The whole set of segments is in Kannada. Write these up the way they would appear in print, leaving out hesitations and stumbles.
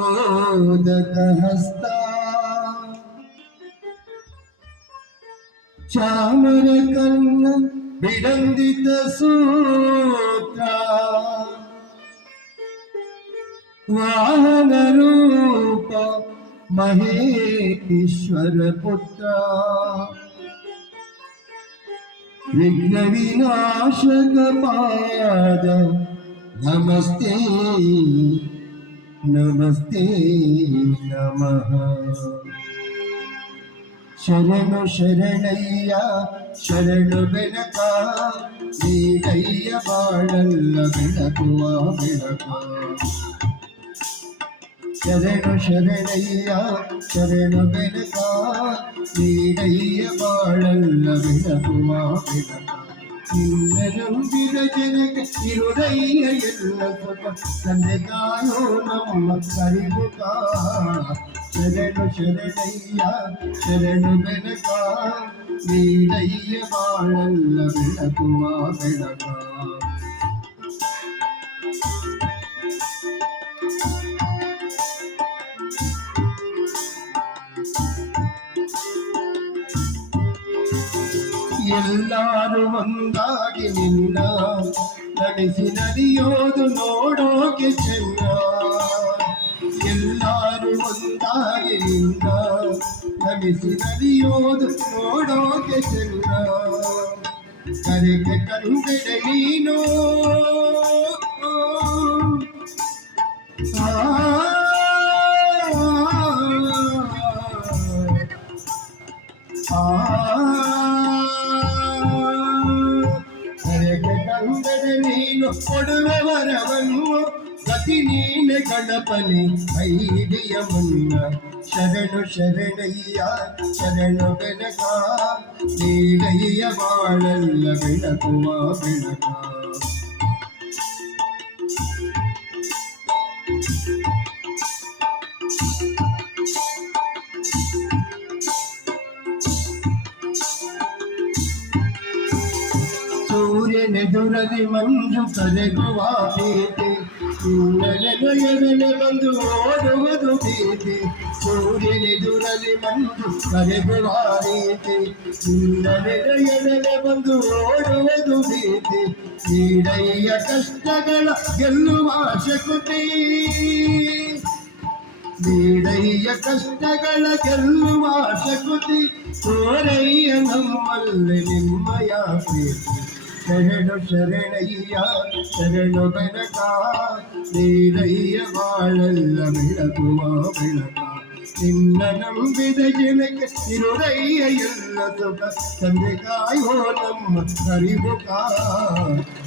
ಮೋದಕ ಹಸ್ತ ಚಾಮರ ಕರ್ಣ ವಿಡಂದಿತ ಸೂತ್ರ ವಾಹನ ರೂಪ ಮಹೇಶ್ವರ ಪುತ್ರ ವಿಘ್ನ ವಿನಾಶಕ ಪಾದ ನಮಸ್ತೆ ನಮಸ್ತೆ ನಮಃ ಶರಣು ಶರಣಯ್ಯ ಶರಣು ಬೆನಕ ನೀಡಯ್ಯ ಬಾಳಲ್ಲ ಬೆಳಗುವ ಬೆಳಕ ಶರಣು ಶರಣಯ್ಯ ಶರಣು ಬೆನಕ ನೀಡಯ್ಯ ಬಾಳಲ್ಲ ಬೆಳಗುವ ಬೆಳಕ ನಿನ್ನರಂಬಿದ ಜನಕ್ಕೆ ಇರುದಯ್ಯ ಎಲ್ಲ ಸುಖ ತಂದೆಗಾಯೋ ನಮ್ಮ ಕರಿಬುಕ ಶರಣು ಶರಣಯ್ಯ ಶರಣು ಬೆನಕ ನೀಡಯ್ಯ ಬಾಳಲ್ಲ ಬೆಳಗುವ ಬೆಳಕ ಎಲ್ಲರೂ ಒಂದಾಗಿ ನಿನ್ನ ನಡೆಸಿ ನಡೆಯೋದು ನೋಡೋಕೆ ಚೆನ್ನ ಎಲ್ಲರೂ ಒಂದಾಗಿ ನಿನ್ನ ನಡೆಸಿ ನಡೆಯೋದು ನೋಡೋಕೆ ಚೆನ್ನ ಕರೆಗೆ ಕಂಡೆಡೆ ನೀನು ನೀನು ಕೊಡುವೆ ವರವನ್ನು ಗತಿ ನೀನೆ ಗಣಪನೆ ಐಡಿಯ ಮುನ್ನ ಶರಣು ಶರಣಯ್ಯ ಶರಣು ಬೆನಕ ನೀಡಯ್ಯ ಬಾಳಲ್ಲ ಬೆಳಗುವ ಬೆಳಕ ಸೂರ್ಯನೆದುರಲಿ ಮಂಜು ಕರಗುವ ಭೀತಿ ನಿನ್ನನೆಯರನೆ ಬಂದು ಓಡುವುದು ಭೀತಿ ಸೂರ್ಯನೆದುರಲಿ ಮಂಜು ಕರಗುವ ರೀತಿ ನಿನ್ನನೆಯರನೆ ಬಂದು ಓಡುವುದು ಭೀತಿ ನೀಡಯ್ಯ ಕಷ್ಟಗಳ ಗೆಲ್ಲುವ ಶಕ್ತಿ ನೀಡಯ್ಯ ಕಷ್ಟಗಳ ಗೆಲ್ಲುವ ಶಕ್ತಿ ತೋರಯ್ಯ ನಮ್ಮಲ್ಲಿ ನಿಮ್ಮಯ ಪ್ರೀತಿ ಶರಣು ಶರಣಯ್ಯ ಶರಣು ಬೆನಕ ನೀಡಯ್ಯ ಬಾಳಲ್ಲ ಬೆಳಗುವ ಬೆಳಕ ನಿನ್ನ ನಂಬಿದ ಜನಕ್ಕೆ ಇರುದಯ್ಯ ಎಲ್ಲ ಸುಖ ತಂದೆ ಕಾಯೋ ನಮ್ಮ ಹರಿಬುಕ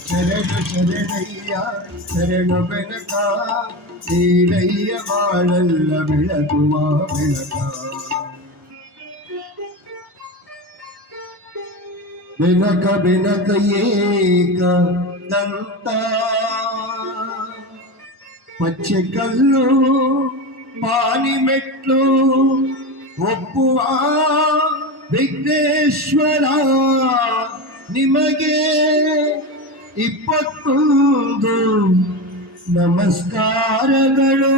ಶರಣು ಶರಣಯ್ಯ ಶರಣು ಬೆನಕ ನೀಡಯ್ಯ ಬಾಳಲ್ಲ ಬೆಳಗುವ ಬೆಳಕ ಬೆನಕ ಬೆನಕ ಏಕ ದಂತ ಪಚ್ಚೆ ಕಲ್ಲು ಪಾನಿ ಮೆಟ್ಲು ಒಪ್ಪುವ ವಿಘ್ನೇಶ್ವರ ನಿಮಗೆ 21 ನಮಸ್ಕಾರಗಳು.